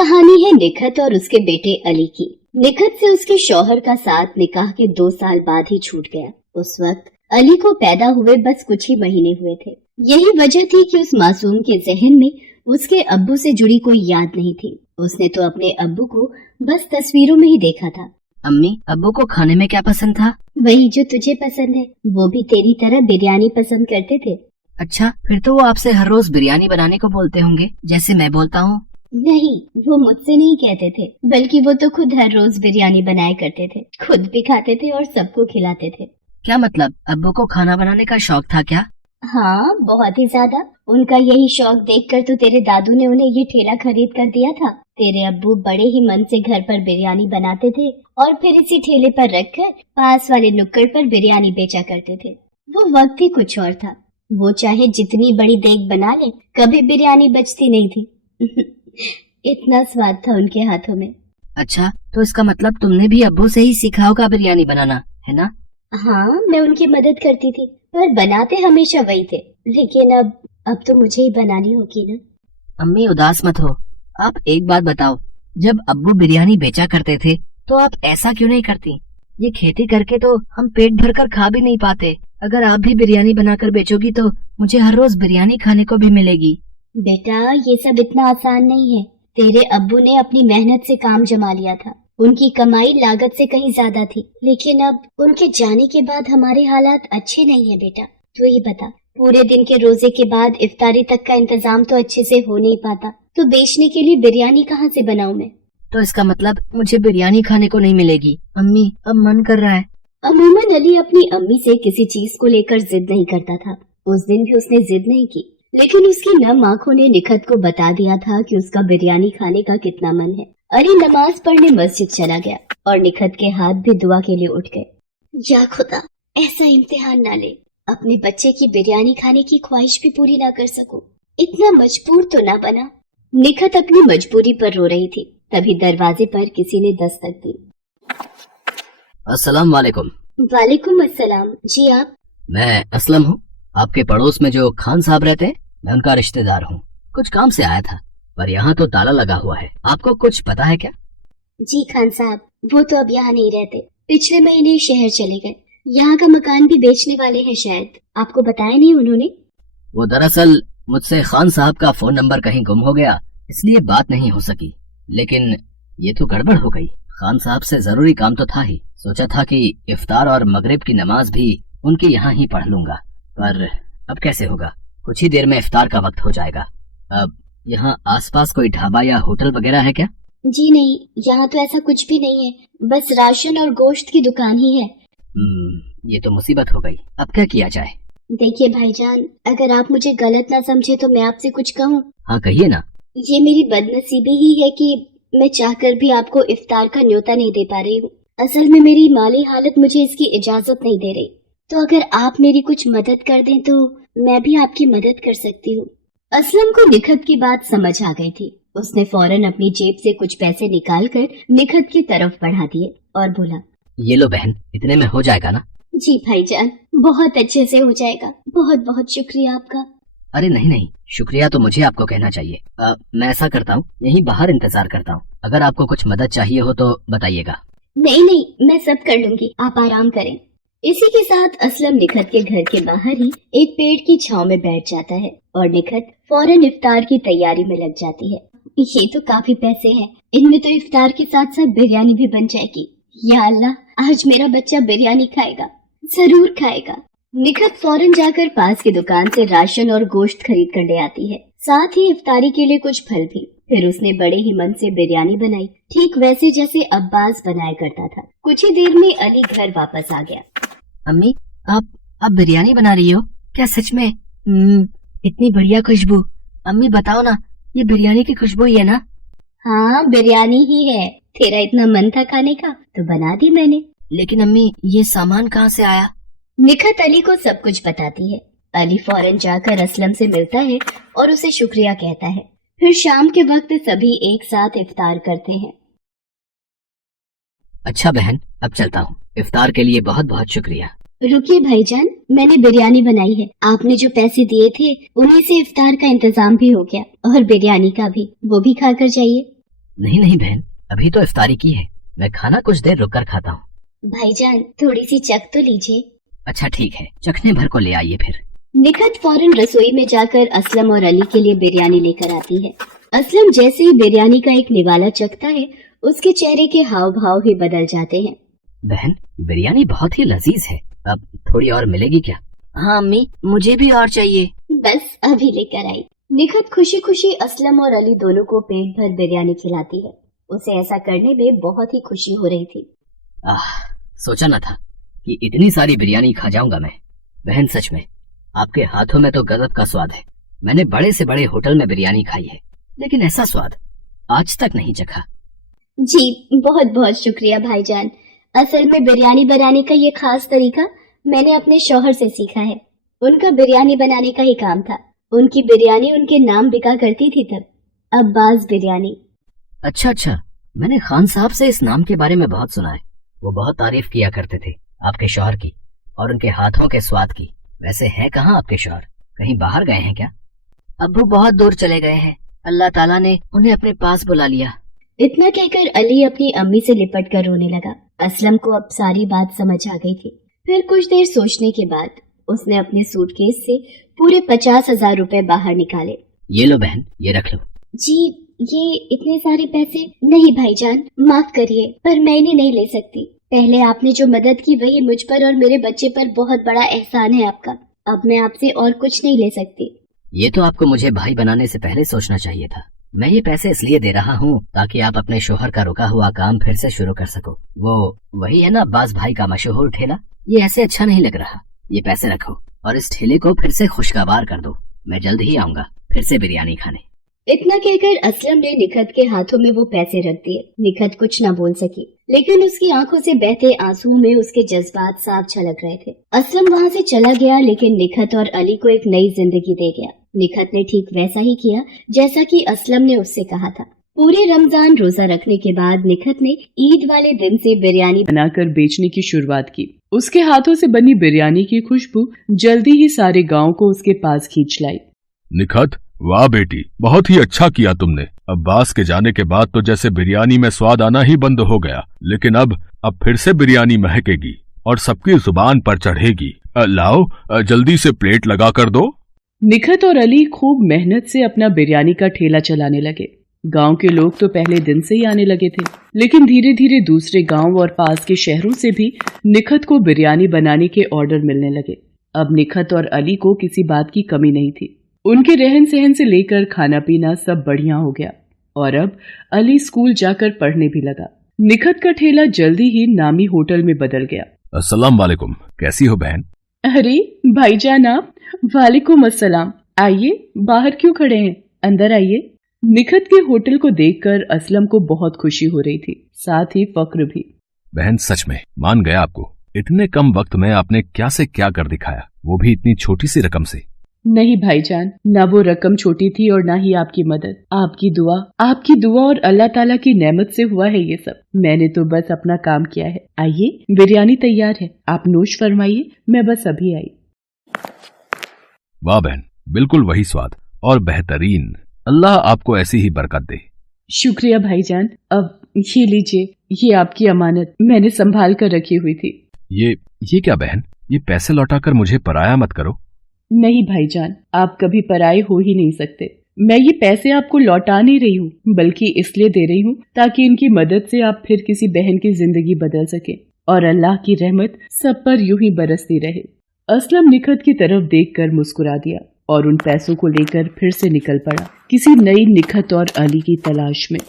कहानी है निखत और उसके बेटे अली की। निखत से उसके शौहर का साथ निकाह के 2 साल बाद ही छूट गया। उस वक्त अली को पैदा हुए बस कुछ ही महीने हुए थे। यही वजह थी कि उस मासूम के जहन में उसके अब्बू से जुड़ी कोई याद नहीं थी। उसने तो अपने अब्बू को बस तस्वीरों में ही देखा था। अम्मी, अब्बू को खाने में क्या पसंद था? वही जो तुझे पसंद है। वो भी तेरी तरह बिरयानी पसंद करते थे। अच्छा, फिर तो वो आपसे हर रोज बिरयानी बनाने को बोलते होंगे, जैसे मैं बोलता हूँ। नहीं, वो मुझसे नहीं कहते थे, बल्कि वो तो खुद हर रोज बिरयानी बनाया करते थे। खुद भी खाते थे और सबको खिलाते थे। क्या मतलब, अब्बू को खाना बनाने का शौक था क्या? हाँ, बहुत ही ज्यादा। उनका यही शौक देखकर तो तेरे दादू ने उन्हें ये ठेला खरीद कर दिया था। तेरे अब्बू बड़े ही मन से घर पर बिरयानी बनाते थे और फिर इसी ठेले पर रखकर पास वाले नुक्कड़ पर बिरयानी बेचा करते थे। वो वक्त ही कुछ और था। वो चाहे जितनी बड़ी देग बना ले, कभी बिरयानी बचती नहीं थी। इतना स्वाद था उनके हाथों में। अच्छा, तो इसका मतलब तुमने भी अब्बू से ही सीखा होगा बिरयानी बनाना, है ना? हाँ, मैं उनकी मदद करती थी, पर बनाते हमेशा वही थे। लेकिन अब तो मुझे ही बनानी होगी ना। अम्मी, उदास मत हो। आप एक बात बताओ, जब अब्बू बिरयानी बेचा करते थे तो आप ऐसा क्यों नहीं करती? ये खेती करके तो हम पेट भर कर खा भी नहीं पाते। अगर आप भी बिरयानी बनाकर बेचोगी तो मुझे हर रोज बिरयानी खाने को भी मिलेगी। बेटा, ये सब इतना आसान नहीं है। तेरे अब्बू ने अपनी मेहनत से काम जमा लिया था। उनकी कमाई लागत से कहीं ज्यादा थी। लेकिन अब उनके जाने के बाद हमारे हालात अच्छे नहीं है बेटा। तू ही बता, पूरे दिन के रोजे के बाद इफ्तारी तक का इंतजाम तो अच्छे से हो नहीं पाता, तो बेचने के लिए बिरयानी कहाँ से बनाऊं मैं? तो इसका मतलब मुझे बिरयानी खाने को नहीं मिलेगी। अम्मी, अब मन कर रहा है। अमूमन अली अपनी अम्मी से किसी चीज को लेकर जिद नहीं करता था। उस दिन भी उसने जिद नहीं की, लेकिन उसकी नम आंखों ने निखत को बता दिया था कि उसका बिरयानी खाने का कितना मन है। अली नमाज पढ़ने मस्जिद चला गया और निखत के हाथ भी दुआ के लिए उठ गए। या खुदा, ऐसा इम्तिहान ना ले, अपने बच्चे की बिरयानी खाने की ख्वाहिश भी पूरी ना कर सको। इतना मजबूर तो ना बना। निखत अपनी मजबूरी पर रो रही थी, तभी दरवाजे पर किसी ने दस्तक दी। अस्सलाम वालेकुम। वालेकुम अस्सलाम। जी आप? मैं असलम हूँ। आपके पड़ोस में जो खान साहब रहते हैं, मैं उनका रिश्तेदार हूँ। कुछ काम से आया था, पर यहाँ तो ताला लगा हुआ है। आपको कुछ पता है क्या? जी खान साहब, वो तो अब यहाँ नहीं रहते। पिछले महीने शहर चले गए। यहाँ का मकान भी बेचने वाले हैं शायद। आपको बताया नहीं उन्होंने? वो दरअसल मुझसे खान साहब का फोन नंबर कहीं गुम हो गया, इसलिए बात नहीं हो सकी। लेकिन ये तो गड़बड़ हो गई। खान साहब से जरूरी काम तो था ही। सोचा था कि इफ्तार और मगरिब की नमाज भी उनके यहाँ ही पढ़ लूंगा, पर अब कैसे होगा। कुछ ही देर में इफ्तार का वक्त हो जाएगा। अब यहाँ आसपास कोई ढाबा या होटल वगैरह है क्या? जी नहीं, यहाँ तो ऐसा कुछ भी नहीं है। बस राशन और गोश्त की दुकान ही है। ये तो मुसीबत हो गई। अब क्या किया जाए? देखिए भाईजान, अगर आप मुझे गलत ना समझे तो मैं आपसे कुछ कहूँ। हाँ, कहिए ना। ये मेरी बदनसीबी ही है कि मैं चाहकर भी आपको इफ्तार का न्योता नहीं दे पा रही हूँ। असल में मेरी माली हालत मुझे इसकी इजाजत नहीं दे रही। तो अगर आप मेरी कुछ मदद कर दें तो मैं भी आपकी मदद कर सकती हूँ। असलम को निखत की बात समझ आ गई थी। उसने फौरन अपनी जेब से कुछ पैसे निकालकर निखत की तरफ बढ़ा दिए और बोला, ये लो बहन, इतने में हो जाएगा ना? जी भाईजान, बहुत अच्छे से हो जाएगा। बहुत बहुत शुक्रिया आपका। अरे नहीं नहीं, शुक्रिया तो मुझे आपको कहना चाहिए। मैं ऐसा करता हूँ, यहीं बाहर इंतजार करता हूँ। अगर आपको कुछ मदद चाहिए हो तो बताइएगा। नहीं नहीं, मैं सब कर लूंगी, आप आराम करें। इसी के साथ असलम निखत के घर के बाहर ही एक पेड़ की छांव में बैठ जाता है और निखत फौरन इफ्तार की तैयारी में लग जाती है। ये तो काफी पैसे हैं, इनमें तो इफ्तार के साथ साथ बिरयानी भी बन जाएगी। या अल्लाह, आज मेरा बच्चा बिरयानी खाएगा, जरूर खाएगा। निखत फौरन जाकर पास की दुकान से राशन और गोश्त खरीद कर ले आती है, साथ ही इफ्तारी के लिए कुछ फल भी। फिर उसने बड़े ही मन से बिरयानी बनाई, ठीक वैसे जैसे अब्बास बनाया करता था। कुछ ही देर में अली घर वापस आ गया। अम्मी, आप बिरयानी बना रही हो क्या सच में? इतनी बढ़िया खुशबू। अम्मी बताओ ना, ये बिरयानी की खुशबू ही है ना? हाँ, बिरयानी ही है। तेरा इतना मन था खाने का तो बना दी मैंने। लेकिन अम्मी, ये सामान कहाँ से आया? निखत अली को सब कुछ बताती है। अली फौरन जाकर असलम से मिलता है और उसे शुक्रिया कहता है। फिर शाम के वक्त सभी एक साथ इफ्तार करते हैं। अच्छा बहन, अब चलता हूँ। इफ्तार के लिए बहुत बहुत शुक्रिया। रुकिए भाईजान, मैंने बिरयानी बनाई है। आपने जो पैसे दिए थे उन्हीं से इफ्तार का इंतजाम भी हो गया और बिरयानी का भी, वो भी खा कर जाइए। नहीं बहन, अभी तो इफ्तारी की है, मैं खाना कुछ देर रुक कर खाता हूँ। भाईजान थोड़ी सी चख तो लीजिए। अच्छा ठीक है, चखने भर को ले आइए फिर। निखत फौरन रसोई में जाकर असलम और अली के लिए बिरयानी लेकर आती है। असलम जैसे ही बिरयानी का एक निवाला चखता है, उसके चेहरे के हाव भाव ही बदल जाते हैं। बहन, बिरयानी बहुत ही लजीज है, अब थोड़ी और मिलेगी क्या? हाँ अम्मी, मुझे भी और चाहिए। बस अभी लेकर आई। निखत खुशी खुशी असलम और अली दोनों को पेट भर बिरयानी खिलाती है। उसे ऐसा करने में बहुत ही खुशी हो रही थी। सोचा न था कि इतनी सारी बिरयानी खा जाऊंगा मैं। बहन सच में आपके हाथों में तो गजब का स्वाद है। मैंने बड़े से बड़े होटल में बिरयानी खाई है, लेकिन ऐसा स्वाद आज तक नहीं चखा। जी बहुत बहुत शुक्रिया भाईजान। असल में बिरयानी बनाने का ये खास तरीका मैंने अपने शौहर से सीखा है। उनका बिरयानी बनाने का ही काम था। उनकी बिरयानी उनके नाम बिका करती थी तब, अब्बास बिरयानी। अच्छा, मैंने खान साहब से इस नाम के बारे में बहुत सुना है। वो बहुत तारीफ किया करते थे आपके शौहर की और उनके हाथों के स्वाद की। वैसे है कहाँ आपके शौहर? कहीं बाहर गए हैं क्या? अब्बू बहुत दूर चले गए हैं, अल्लाह ताला ने उन्हें अपने पास बुला लिया। इतना कहकर अली अपनी अम्मी से लिपट कर रोने लगा। असलम को अब सारी बात समझ आ गई थी। फिर कुछ देर सोचने के बाद उसने अपने सूटकेस से पूरे 50,000 रुपए बाहर निकाले। ये लो बहन, ये रख लो। जी ये इतने सारे पैसे नहीं भाईजान, माफ करिए, पर मैं इन्हें नहीं ले सकती। पहले आपने जो मदद की वही मुझ पर और मेरे बच्चे पर बहुत बड़ा एहसान है आपका। अब मैं आपसे और कुछ नहीं ले सकती। ये तो आपको मुझे भाई बनाने से पहले सोचना चाहिए था। मैं ये पैसे इसलिए दे रहा हूँ ताकि आप अपने शोहर का रुका हुआ काम फिर से शुरू कर सको। वो वही है ना अब्बास भाई का मशहूर ठेला। ये ऐसे अच्छा नहीं लग रहा। ये पैसे रखो और इस ठेले को फिर से खुशगवार कर दो। मैं जल्द ही आऊंगा फिर से बिरयानी खाने। इतना कहकर असलम ने निखत के हाथों में वो पैसे रख दिए। निखत कुछ न बोल सकी, लेकिन उसकी आंखों से बहते आंसुओं में उसके जज्बात साफ झलक रहे थे। असलम वहाँ से चला गया, लेकिन निखत और अली को एक नई जिंदगी दे गया। निखत ने ठीक वैसा ही किया जैसा कि असलम ने उससे कहा था। पूरे रमजान रोजा रखने के बाद निखत ने ईद वाले दिन से बिरयानी बनाकर बेचने की शुरुआत की। उसके हाथों से बनी बिरयानी की खुशबू जल्दी ही सारे गांव को उसके पास खींच लाई। निखत, वाह बेटी, बहुत ही अच्छा किया तुमने। अब्बास के जाने के बाद तो जैसे बिरयानी में स्वाद आना ही बंद हो गया, लेकिन अब फिर से बिरयानी महकेगी और सबकी जुबान पर चढ़ेगी। लाओ जल्दी से प्लेट लगा कर दो। निखत और अली खूब मेहनत से अपना बिरयानी का ठेला चलाने लगे। गांव के लोग तो पहले दिन से ही आने लगे थे, लेकिन धीरे धीरे दूसरे गांव और पास के शहरों से भी निखत को बिरयानी बनाने के ऑर्डर मिलने लगे। अब निखत और अली को किसी बात की कमी नहीं थी। उनके रहन सहन से लेकर खाना पीना सब बढ़िया हो गया और अब अली स्कूल जाकर पढ़ने भी लगा। निखत का ठेला जल्दी ही नामी होटल में बदल गया। अस्सलाम वालेकुम, कैसी हो बहन? अरे भाईजान आप? वालेकुम अस्सलाम। आइए, बाहर क्यों खड़े हैं, अंदर आइए। निखत के होटल को देखकर असलम को बहुत खुशी हो रही थी, साथ ही फक्र भी। बहन सच में मान गया आपको। इतने कम वक्त में आपने क्या से क्या कर दिखाया, वो भी इतनी छोटी सी रकम से। नहीं भाईजान, ना वो रकम छोटी थी और ना ही आपकी मदद। आपकी दुआ और अल्लाह ताला की नेमत से हुआ है ये सब। मैंने तो बस अपना काम किया है। आइए, बिरयानी तैयार है, आप नोश फरमाइए, मैं बस अभी आई। वाह बहन, बिल्कुल वही स्वाद और बेहतरीन। अल्लाह आपको ऐसी ही बरकत दे। शुक्रिया भाईजान। अब ये लीजिए, ये आपकी अमानत मैंने संभाल कर रखी हुई थी। ये क्या बहन, ये पैसे लौटाकर मुझे पराया मत करो। नहीं भाईजान, आप कभी पराये हो ही नहीं सकते। मैं ये पैसे आपको लौटा नहीं रही हूँ, बल्कि इसलिए दे रही हूँ ताकि इनकी मदद से आप फिर किसी बहन की जिंदगी बदल सके और अल्लाह की रहमत सब पर यूं ही बरसती रहे। असलम निखत की तरफ देखकर मुस्कुरा दिया और उन पैसों को लेकर फिर से निकल पड़ा किसी नई निखत और अली की तलाश में।